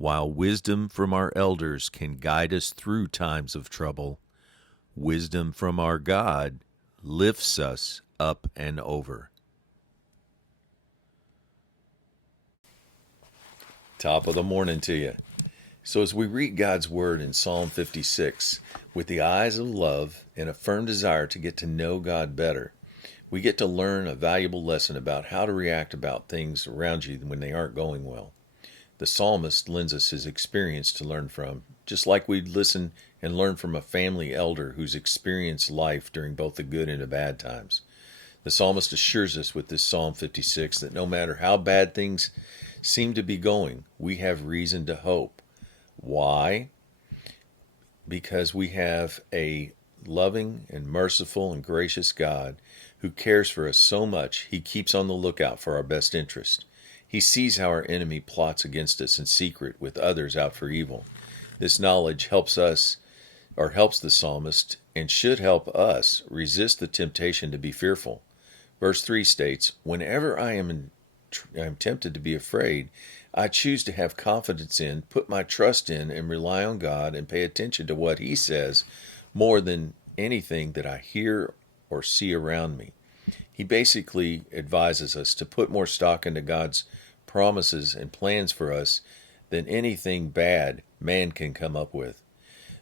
While wisdom from our elders can guide us through times of trouble, wisdom from our God lifts us up and over. Top of the morning to you. So as we read God's Word in Psalm 56, with the eyes of love and a firm desire to get to know God better, we get to learn a valuable lesson about how to react about things around you when they aren't going well. The psalmist lends us his experience to learn from, just like we'd listen and learn from a family elder who's experienced life during both the good and the bad times. The psalmist assures us with this Psalm 56 that no matter how bad things seem to be going, we have reason to hope. Why? Because we have a loving and merciful and gracious God who cares for us so much he keeps on the lookout for our best interest. He sees how our enemy plots against us in secret with others out for evil. This knowledge helps us, or helps the psalmist, and should help us resist the temptation to be fearful. Verse 3 states, "Whenever I am tempted to be afraid, I choose to have confidence in, put my trust in, and rely on God and pay attention to what He says more than anything that I hear or see around me." He basically advises us to put more stock into God's promises and plans for us than anything bad man can come up with.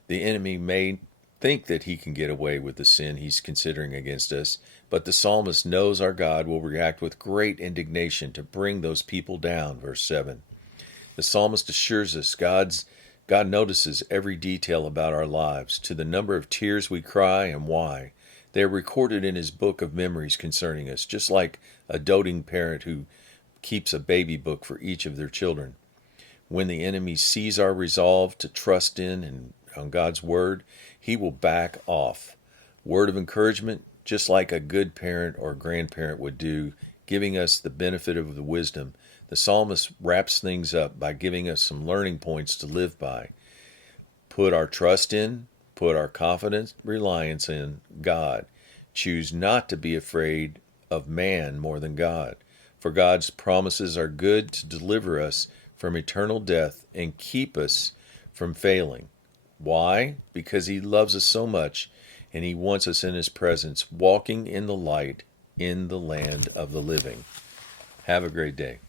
The enemy may think that he can get away with the sin he's considering against us, but the psalmist knows our God will react with great indignation to bring those people down. Verse 7. The psalmist assures us God notices every detail about our lives, to the number of tears we cry and why. They are recorded in his book of memories concerning us, just like a doting parent who keeps a baby book for each of their children. When the enemy sees our resolve to trust in and on God's word, he will back off. Word of encouragement, just like a good parent or grandparent would do, giving us the benefit of the wisdom. The psalmist wraps things up by giving us some learning points to live by. Put our trust in, put our confidence, reliance in God. Choose not to be afraid of man more than God, for God's promises are good to deliver us from eternal death and keep us from failing. Why? Because He loves us so much, and He wants us in His presence, walking in the light in the land of the living. Have a great day.